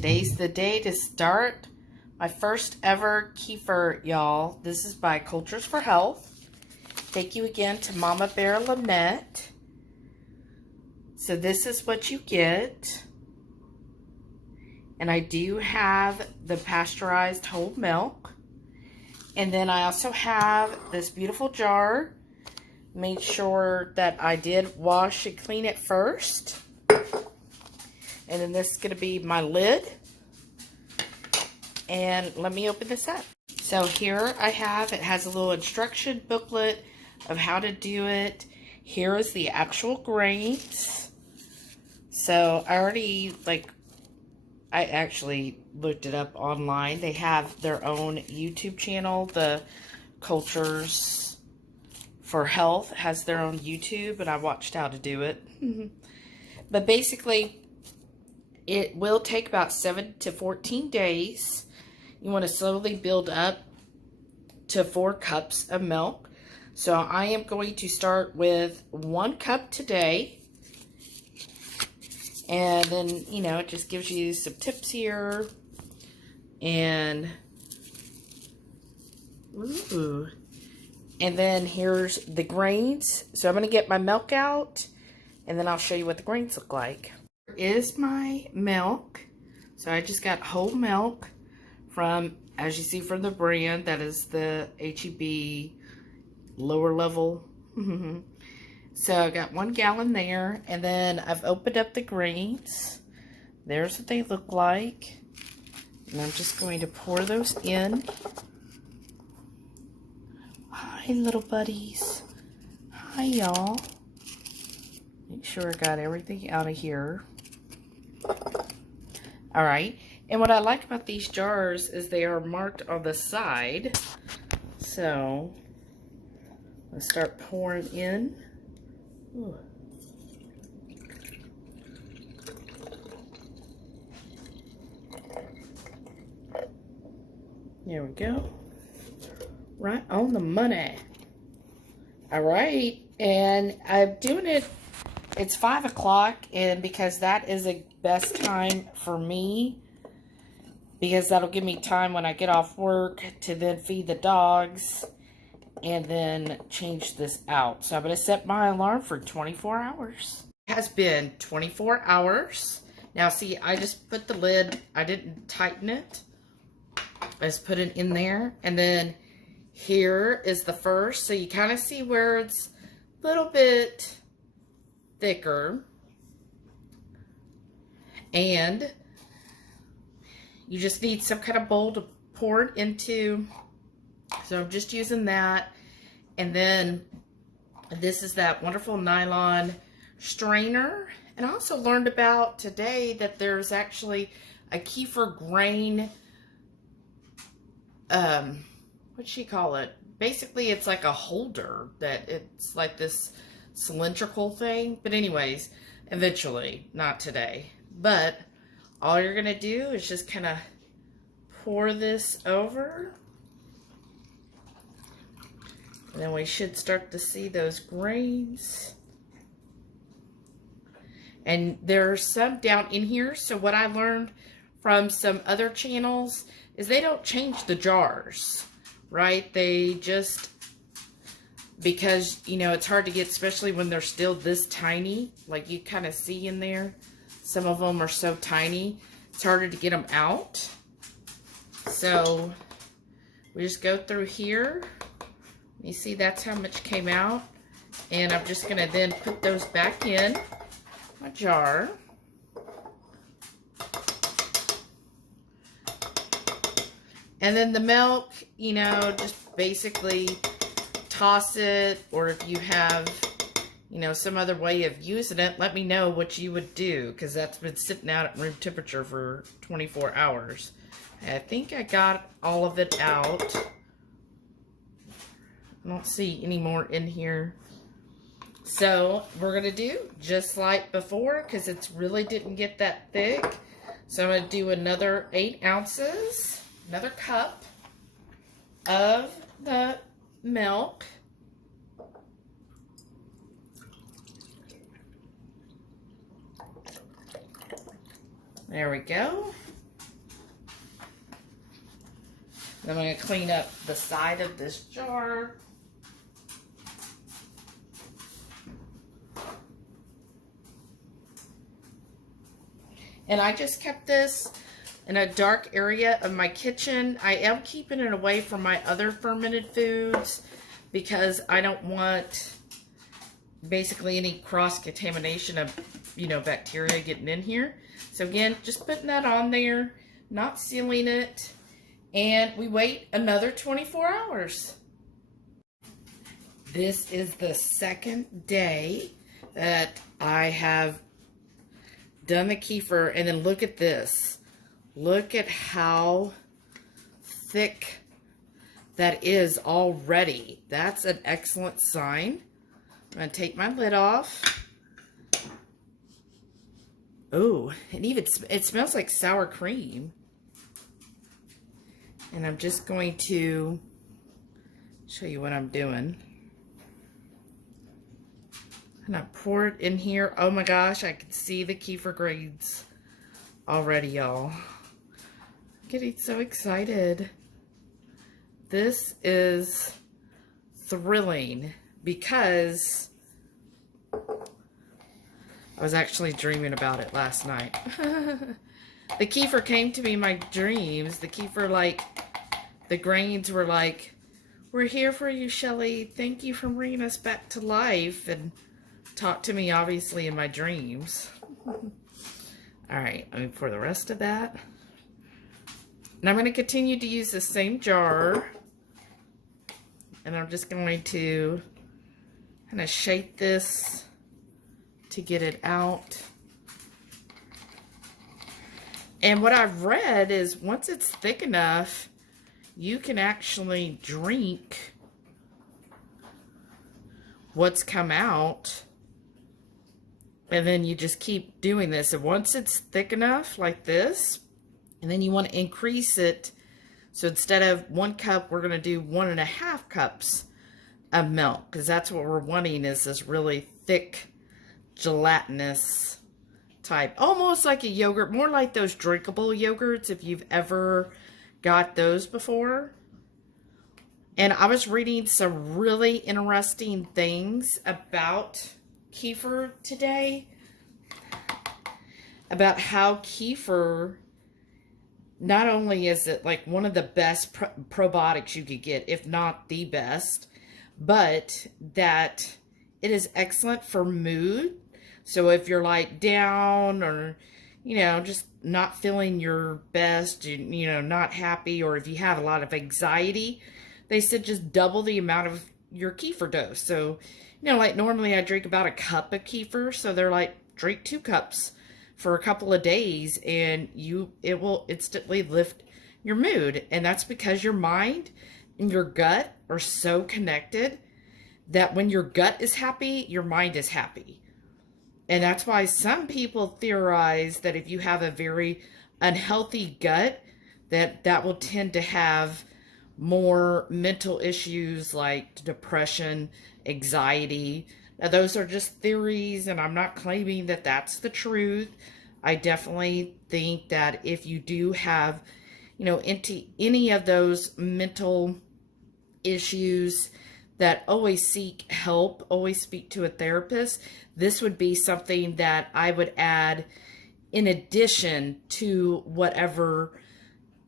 today's the day to start my first ever kefir, y'all. This is by Cultures for Health. Thank you again to Mama Bear Lynette. So this is what you get. And I do have the pasteurized whole milk. And then I also have this beautiful jar. Made sure that I did wash and clean it first. And then this is going to be my lid. And let me open this up. So here I have, it has a little instruction booklet of how to do it. Here is the actual grains. So I actually looked it up online. They have their own YouTube channel. The Cultures for Health has their own YouTube, and I watched how to do it. But basically, it will take about 7 to 14 days. You want to slowly build up to 4 cups of milk. So I am going to start with 1 cup today. And then, you know, it just gives you some tips here. And, ooh. And then here's the grains. So I'm going to get my milk out. And then I'll show you what the grains look like. Here is my milk. So I just got whole milk from, as you see from the brand, that is the HEB lower level. So I got 1 gallon there, and then I've opened up the grains. There's what they look like. And I'm just going to pour those in. Hi, little buddies. Hi, y'all. Make sure I got everything out of here. All right. And what I like about these jars is they are marked on the side. So let's start pouring in. Ooh. There we go. Right on the money. All right. And I'm doing it. It's 5 o'clock, and because that is the best time for me, because that'll give me time when I get off work to then feed the dogs and then change this out. So I'm going to set my alarm for 24 hours. It has been 24 hours. Now see, I just put the lid, I didn't tighten it. I just put it in there. And then here is the first. So you kind of see where it's a little bit thicker. And you just need some kind of bowl to pour it into. So I'm just using that. And then this is that wonderful nylon strainer. And I also learned about today that there's actually a kefir grain, what'd she call it? Basically, it's like a holder that it's like this cylindrical thing. But anyways, eventually, not today. But all you're going to do is just kind of pour this over. And then we should start to see those grains. And there are some down in here. So what I learned from some other channels is they don't change the jars, right? They just, because, you know, it's hard to get, especially when they're still this tiny. Like you kind of see in there. Some of them are so tiny, it's harder to get them out. So we just go through here. You see, that's how much came out. And I'm just going to then put those back in my jar. And then the milk, you know, just basically toss it. Or if you have, you know, some other way of using it, let me know what you would do. Because that's been sitting out at room temperature for 24 hours. I think I got all of it out. I don't see any more in here. So we're going to do just like before, because it's really didn't get that thick. So I'm going to do another 8 ounces, another cup of the milk. There we go. Then I'm going to clean up the side of this jar. And I just kept this in a dark area of my kitchen. I am keeping it away from my other fermented foods because I don't want basically any cross-contamination of, you know, bacteria getting in here. So again, just putting that on there, not sealing it, and we wait another 24 hours. This is the second day that I have done the kefir, and then look at this. Look at how thick that is already. That's an excellent sign. I'm going to take my lid off. Oh, and even it smells like sour cream. And I'm just going to show you what I'm doing. And I pour it in here. Oh my gosh, I can see the kefir grains already, y'all. Getting so excited. This is thrilling because I was actually dreaming about it last night. The kefir came to me in my dreams. The kefir, like, the grains were like, "We're here for you, Shelly. Thank you for bringing us back to life." And talked to me, obviously, in my dreams. Alright, I'm going to pour the rest of that. And I'm going to continue to use the same jar. And I'm just going to kind of shake this to get it out. And what I've read is once it's thick enough, you can actually drink what's come out. And then you just keep doing this. And once it's thick enough, like this, and then you want to increase it. So instead of 1 cup, we're going to do 1.5 cups of milk. Because that's what we're wanting, is this really thick, gelatinous type. Almost like a yogurt. More like those drinkable yogurts, if you've ever got those before. And I was reading some really interesting things about kefir today, about how kefir, not only is it like one of the best probiotics you could get, if not the best, but that it is excellent for mood. So if you're like down, or, you know, just not feeling your best, you know, not happy, or if you have a lot of anxiety, they said just double the amount of your kefir dose. So, you know, like normally I drink about 1 cup of kefir, so they're like, drink 2 cups for a couple of days, and it will instantly lift your mood. And that's because your mind and your gut are so connected that when your gut is happy, your mind is happy. And that's why some people theorize that if you have a very unhealthy gut, that will tend to have more mental issues like depression, anxiety. Now, those are just theories, and I'm not claiming that that's the truth. I definitely think that if you do have, you know, any of those mental issues, that always seek help, always speak to a therapist. This would be something that I would add in addition to whatever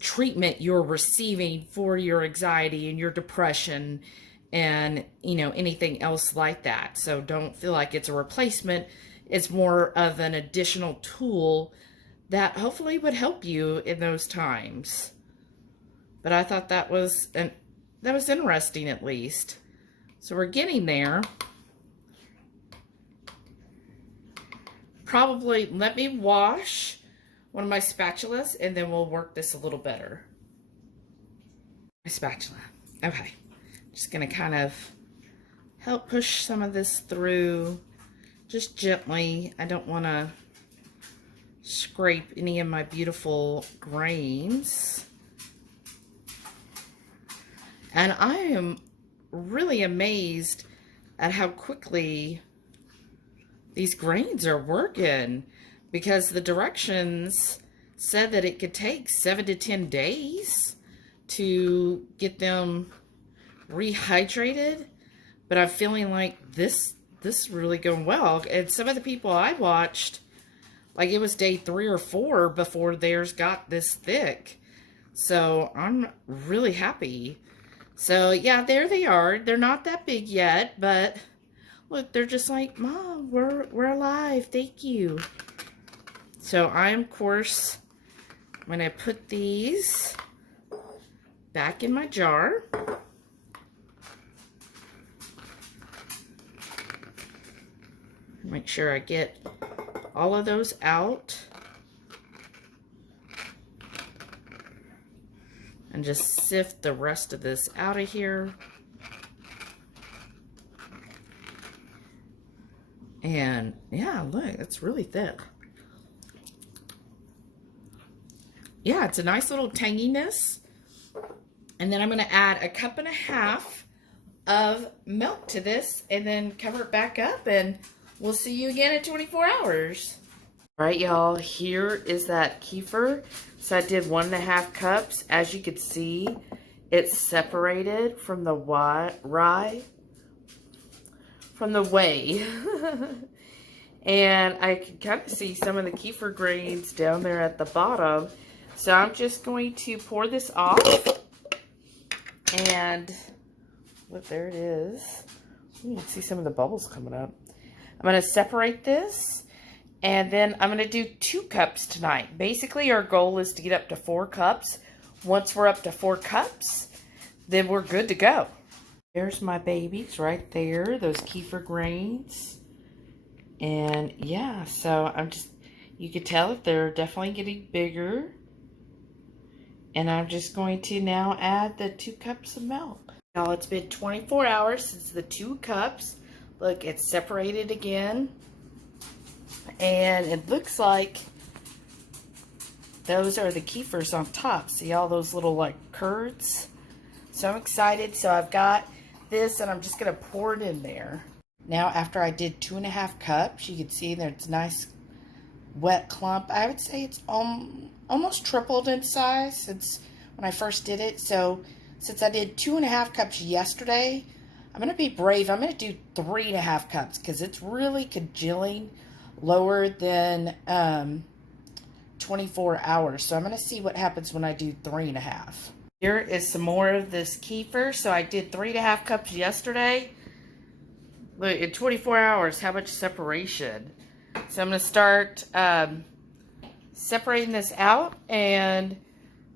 treatment you're receiving for your anxiety and your depression and, you know, anything else like that. So don't feel like it's a replacement. It's more of an additional tool that hopefully would help you in those times. But I thought that was interesting, at least. So we're getting there. Probably let me wash one of my spatulas, and then we'll work this a little better. My spatula. Okay. Just going to kind of help push some of this through just gently. I don't want to scrape any of my beautiful grains. And I am really amazed at how quickly these grains are working, because the directions said that it could take 7 to 10 days to get them rehydrated, but I'm feeling like this is really going well. And some of the people I watched, like it was day 3 or 4 before theirs got this thick. So I'm really happy. So yeah, there they are. They're not that big yet, but look, they're just like, Mom, we're alive. Thank you. So I'm, of course, I'm going to put these back in my jar. Make sure I get all of those out. And just sift the rest of this out of here. And yeah, look, it's really thick. Yeah, it's a nice little tanginess. And then I'm going to add 1.5 cups of milk to this and then cover it back up, and we'll see you again in 24 hours. All right, y'all, here is that kefir. So I did 1.5 cups. As you can see, it's separated from the rye, from the whey. And I can kind of see some of the kefir grains down there at the bottom. So I'm just going to pour this off. And look, there it is. You can see some of the bubbles coming up. I'm going to separate this. And then I'm going to do 2 cups tonight. Basically, our goal is to get up to 4 cups. Once we're up to 4 cups, then we're good to go. There's my babies right there, those kefir grains. And yeah, so I'm just, you can tell that they're definitely getting bigger. And I'm just going to now add the 2 cups of milk. Now, it's been 24 hours since the 2 cups. Look, it's separated again. And it looks like those are the kefirs on top. See all those little like curds? So I'm excited. So I've got this and I'm just going to pour it in there. Now after I did 2.5 cups, you can see there's a nice wet clump. I would say it's almost tripled in size since when I first did it. So since I did 2.5 cups yesterday, I'm going to be brave. I'm going to do 3.5 cups because it's really congealing lower than 24 hours. So I'm going to see what happens when I do 3.5. Here is some more of this kefir. So I did 3.5 cups yesterday. Look, in 24 hours, how much separation. So I'm going to start separating this out, and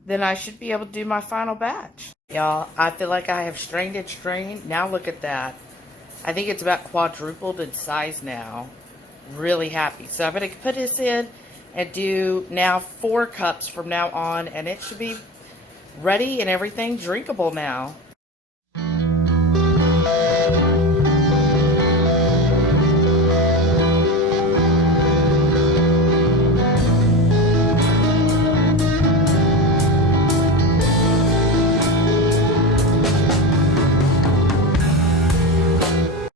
then I should be able to do my final batch. Y'all, I feel like I have strained and strained. Now look at that. I think it's about quadrupled in size now. Really happy. So I'm going to put this in and do now 4 cups from now on, and it should be ready and everything drinkable now.